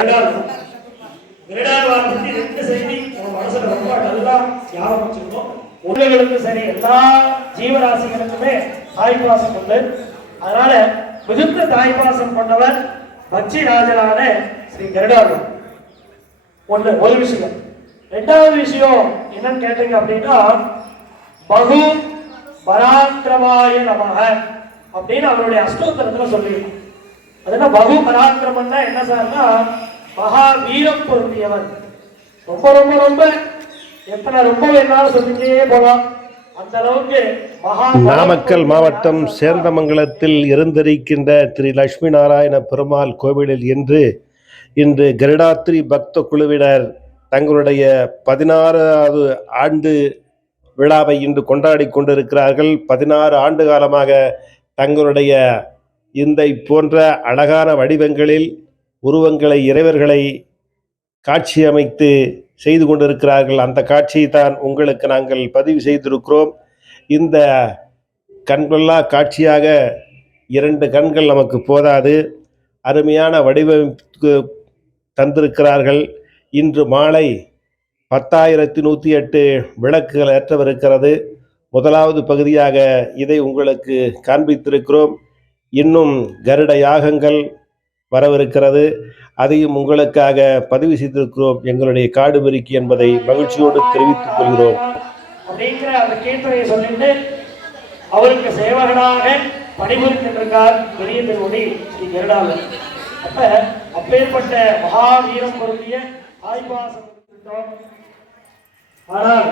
கருடாழ்வார் கருடாழ்வார் பத்தி ரெண்டு செய்தி நம்ம மனசுல ரொம்ப நல்லா ஞாபகம் வச்சிருக்கோம் உலகளுக்கும் சரி எல்லா ஜீவராசிகளுக்குமே தாய்ப்பாசம் உண்டு. அதனால மிகுந்த தாய்ப்பாசம் கொண்டவர் பச்சி ராஜனான ஸ்ரீ கருடாழ்வார் ஒண்ணு ஒரு விஷயம். ரெண்டாவது விஷயம் என்னன்னு கேட்டீங்க அப்படின்னா பகு பராக்கிரமாய நமக அப்படின்னு அவருடைய அஷ்டோத்தரத்துல சொல்லியிருக்கோம். அது என்ன பகு பராக்கிரமம்னா என்ன சார்னா மகா வீரம் பொருந்தியவர் ரொம்ப ரொம்ப ரொம்ப. எத்தனை ரொம்ப என்னாலும் சொல்லிட்டே போலாம். அந்த அளவுக்கு மகா நாமக்கல் மாவட்டம் சேந்தமங்கலத்தில் இருந்திருக்கின்ற திரு லட்சுமி நாராயண பெருமாள் கோவிலில் இன்று இன்று கருடாத்திரி பக்த குழுவினர் தங்களுடைய பதினாறாவது ஆண்டு விழாவை இன்று கொண்டாடி கொண்டிருக்கிறார்கள். பதினாறு ஆண்டு காலமாக தங்களுடைய இந்த போன்ற அழகான வடிவங்களில் உருவங்களை இறைவர்களை காட்சியமைத்து செய்து கொண்டிருக்கிறார்கள். அந்த காட்சியை தான் உங்களுக்கு நாங்கள் பதிவு செய்திருக்கிறோம். இந்த கண்கொள்ளா காட்சியாக இரண்டு கண்கள் நமக்கு போதாது. அருமையான வடிவமைப்பு தந்திருக்கிறார்கள். இன்று மாலை பத்தாயிரத்தி நூற்றி எட்டு விளக்குகள் ஏற்றவிருக்கிறது. முதலாவது பகுதியாக இதை உங்களுக்கு காண்பித்திருக்கிறோம். இன்னும் கருட யாகங்கள் வரவிருக்கிறது. அதையும் உங்களுக்காக பதிவு செய்திருக்கிறோம். எங்களுடைய காடு பெருக்கி என்பதை மகிழ்ச்சியோடு தெரிவித்துக் கொள்கிறோம். அப்படிங்கிற அந்த கீர்த்தனையை சொல்லிட்டு அவருக்கு சேவகனாக பணிபுரிந்திருக்கார் பெரிய திருவடி ஸ்ரீ கருடாளர் அப்ப அப்பேற்பட்ட மகாவீரம் பொருந்திய ஆய்வாசம் ஆனால்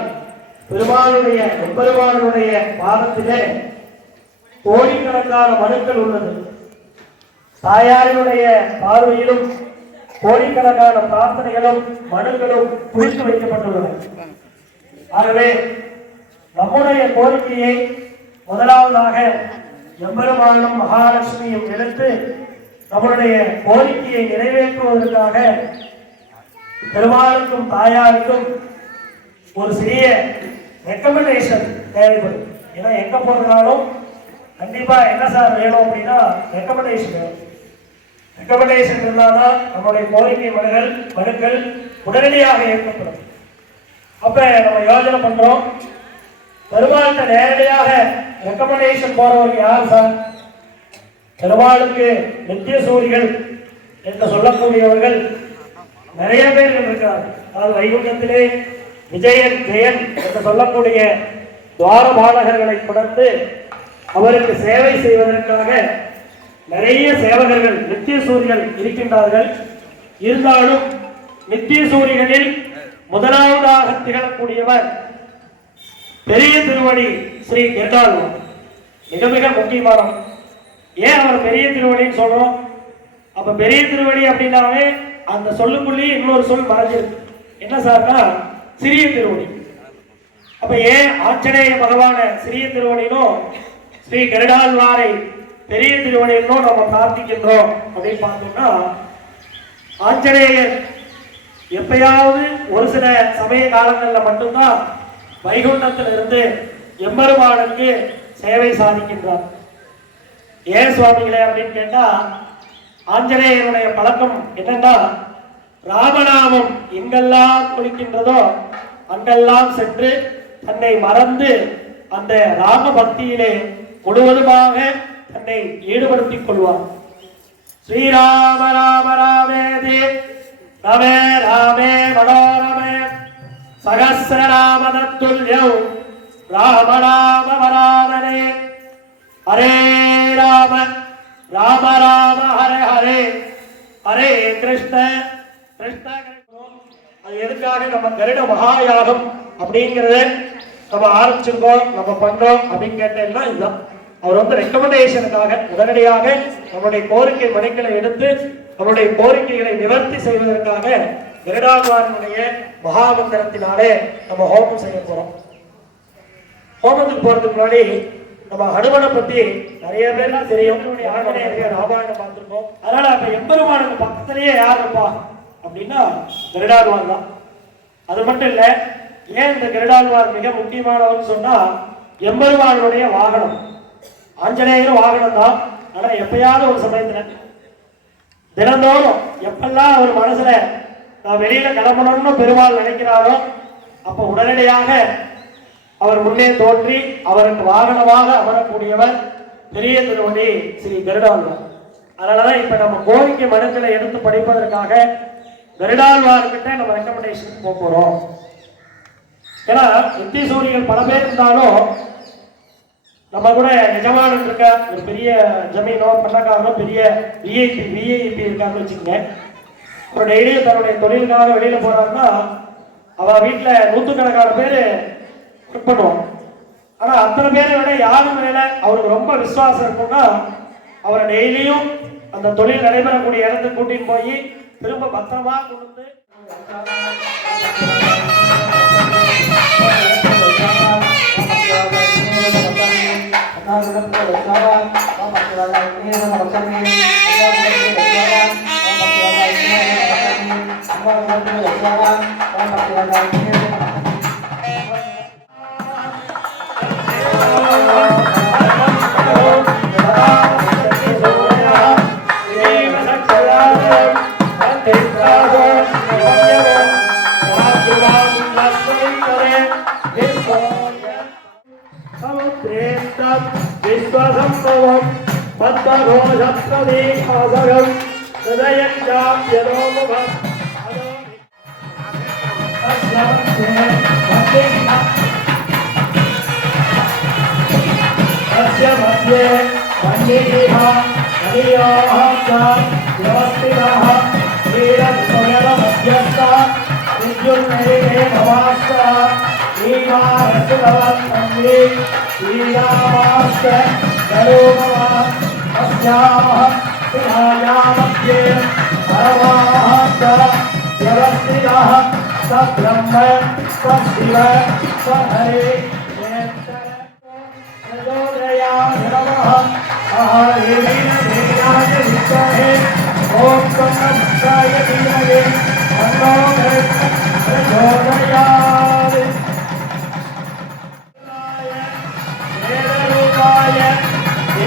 பெருமானுடைய பெருமானுடைய பாதத்திலே கோடிக்கணக்கான மனுக்கள் உள்ளது. தாயாரினுடைய பார்வையிலும் கோடிக்கணக்கான பிரார்த்தனைகளும் மனுக்களும் குறித்து வைக்கப்பட்டுள்ளன. ஆகவே நம்முடைய கோரிக்கையை முதலாவதாக எம்பெருமானும் மகாலட்சுமியும் எடுத்து நம்முடைய கோரிக்கையை நிறைவேற்றுவதற்காக பெருமாளுக்கும் தாயாருக்கும் ஒரு சிறிய ரெக்கமெண்டேஷன் தேவைப்படும். ஏன்னா எங்க போறதுனாலும் கண்டிப்பா என்ன சார் வேணும் அப்படின்னா ரெக்கமெண்டேஷன் வேணும் ரெக்கமெண்டேஷன் இருந்தால்தான் நம்முடைய கோரிக்கை மனுகள் மனுக்கள் உடனடியாக ஏற்கப்படும். அப்ப நம்ம யோஜனை பண்றோம். பெருமாள்கிட்ட நேரடியாக ரெக்கமெண்டேஷன் போகிறவங்க யார் சார் பெருமாளுக்கு நித்திய சூரிகள் என்று சொல்லக்கூடியவர்கள் நிறைய பேர் இருக்கிறார்கள். அதாவது வைகுண்டத்திலே விஜயன் ஜெயன் என்று சொல்லக்கூடிய துவார பாடகர்களை தொடர்ந்து அவருக்கு சேவை செய்வதற்காக நிறைய சேவகர்கள் நித்திய சூரியன் இருக்கின்றார்கள். இருந்தாலும் நித்திய சூரியனில் முதலாவதாக திகழக்கூடியவர் பெரிய திருவடி ஸ்ரீ கெட்டாழ்வார் மிக மிக முக்கியமான ஏன் அவர் பெரிய திருவடின்னு சொல்றோம்? அப்ப பெரிய திருவடி அப்படின்னாவே அந்த சொல்லுக்குள்ளேயே இன்னொரு சொல் மறைஞ்சிருக்கு. என்ன சார்னா சிறிய திருவடி. அப்ப ஏன் ஆஞ்சநேய பகவான சிறிய திருவடினும் ஸ்ரீ கருடாழ்வாரை பெரிய திருவடியிலும் நம்ம பிரார்த்திக்கின்றோம். அப்படின்னு பார்த்தோம்னா ஆஞ்சநேயர் எப்பயாவது ஒரு சில சமய காலங்களில் மட்டும்தான் வைகுண்டத்திலிருந்து எம்பெருமானுக்கு சேவை சாதிக்கின்றார். ஏன் சுவாமிகளே அப்படின்னு கேட்டால் ஆஞ்சநேயருடைய பழக்கம் என்னன்னா ராமநாமம் எங்கெல்லாம் குளிக்கின்றதோ அங்கெல்லாம் சென்று தன்னை மறந்து அந்த ராம பக்தியிலே முழுவதுமாக தன்னை ஈடுபடுத்திக் கொள்வார். ஸ்ரீராம ராம ராமேதி ரமே ராமே மனோரமே. சகசிரநாம துல்யம் ராம ராம வராமனே. ஹரே ராம. ராம ராம ஹரே ஹரே. ஹரே கிருஷ்ண கிருஷ்ண. அது எதுக்காக நம்ம கருட மகாயாகம் அப்படிங்கிறத நம்ம ஆரம்பிச்சிருக்கோம் நம்ம பண்றோம் அப்படின்னு கேட்டேன்னா இதுதான். அவர் வந்து ரெக்கமெண்டேஷனுக்காக உடனடியாக நம்முடைய கோரிக்கை மனுக்களை எடுத்து நம்முடைய கோரிக்கைகளை நிவர்த்தி செய்வதற்காக கருடாழ்வாரனுடைய மகாமந்திரத்தினாலே நம்ம ஹோமம் செய்ய போறோம். ஹோமத்துக்கு போறதுக்கு முன்னாடி நம்ம ஹனுமனை பத்தி நிறைய பேர்லாம் தெரியும். ராமாயணம் பார்த்திருக்கோம். அதனால அப்ப எம்பெருமானுக்கு பக்கத்திலேயே யார் இருப்பா? அப்படின்னா கருடாழ்வார் தான். அது மட்டும் இல்ல ஏன் இந்த கருடாழ்வார் மிக முக்கியமானவர்னு சொன்னா எம்பெருமானுடைய வாகனம். ஆஞ்சநேயரும் வாகனம் தான். ஆனா எப்பயாவது ஒரு சமயத்துல தினந்தோறும் எப்பெல்லாம் அவர் மனசுல நான் வெளியில கிளம்பணும்னு பெருமாள் நினைக்கிறாரோ அப்ப உடனடியாக அவர் முன்னே தோன்றி அவருக்கு வாகனமாக அமரக்கூடியவர் பெரிய திருவடி ஸ்ரீ கருடாழ்வார். அதனாலதான் இப்ப நம்ம கோரிக்கை மனுக்களை எடுத்து படிப்பதற்காக கருடாழ்வார்கிட்ட நம்ம ரெக்கமெண்டேஷன் போக போறோம். ஏன்னா நித்திய சூரியன் பல பேர் இருந்தாலும் நம்ம கூட நிஜமான இருக்கா ஒரு பெரிய ஜமீனோ பண்ணக்காரனோ பெரிய விஐபி விஐபி இருக்காருன்னு வச்சுக்கோங்க. ஒரு டெய்லியும் தன்னுடைய தொழிலுக்காக வெளியில போறாருன்னா அவ வீட்டுல நூத்துக்கணக்கான பேர் ஒர்க் பண்ணுவோம் ஆனா அத்தனை பேரை விட யாரு மேல அவருக்கு ரொம்ப விசுவாசம் இருக்கும்னா அவரை டெய்லியும் அந்த தொழில் நடைபெறக்கூடிய இடத்துக்கு கூட்டின்னு போய் திரும்ப பத்திரமா Come on, विश्वसं भवं पद्मघोषत्रदेकासरं हृदयं चाप्यलोकभम् तस्य मध्ये पण्डितिः हरियाः च व्यवस्थितः श्रीरत्स्वयमभ्यस्तः विद्युन्नरिणे भवाश्च ईमा रसभवत् श्रीमारसुभवत्मन्ये श्रीरामाश्च गरोभवः अस्याः शिलायामध्ये परमाः च व्यवस्थितः स ब्रह्म स शिव स हरे।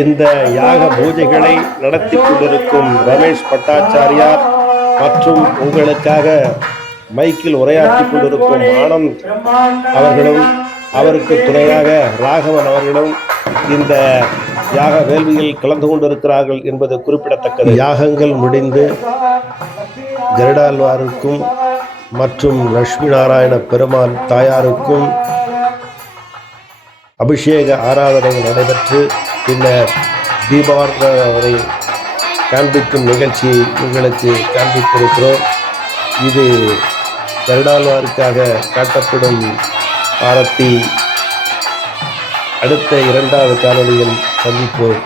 இந்த யாக பூஜைகளை நடத்தி கொண்டிருக்கும் ரமேஷ் பட்டாச்சாரியார் மற்றும் உங்களுக்காக மைக்கில் உரையாற்றி கொண்டிருக்கும் ஆனந்த் அவர்களும் அவருக்கு துணையாக ராகவன் அவர்களும் இந்த யாக வேள்வியில் கலந்து கொண்டிருக்கிறார்கள் என்பது குறிப்பிடத்தக்கது. யாகங்கள் முடிந்து கருடாழ்வாருக்கும் மற்றும் லட்சுமி நாராயண பெருமாள் தாயாருக்கும் அபிஷேக ஆராதனை நடைபெற்று பின்னர் தீபாவளி காண்பிக்கும் நிகழ்ச்சியை உங்களுக்கு காண்பித்திருக்கிறோம். இது வருடாழ்வாருக்காக காட்டப்படும் ஆரத்தி. அடுத்த இரண்டாவது காணொளியில் சந்திப்போம்.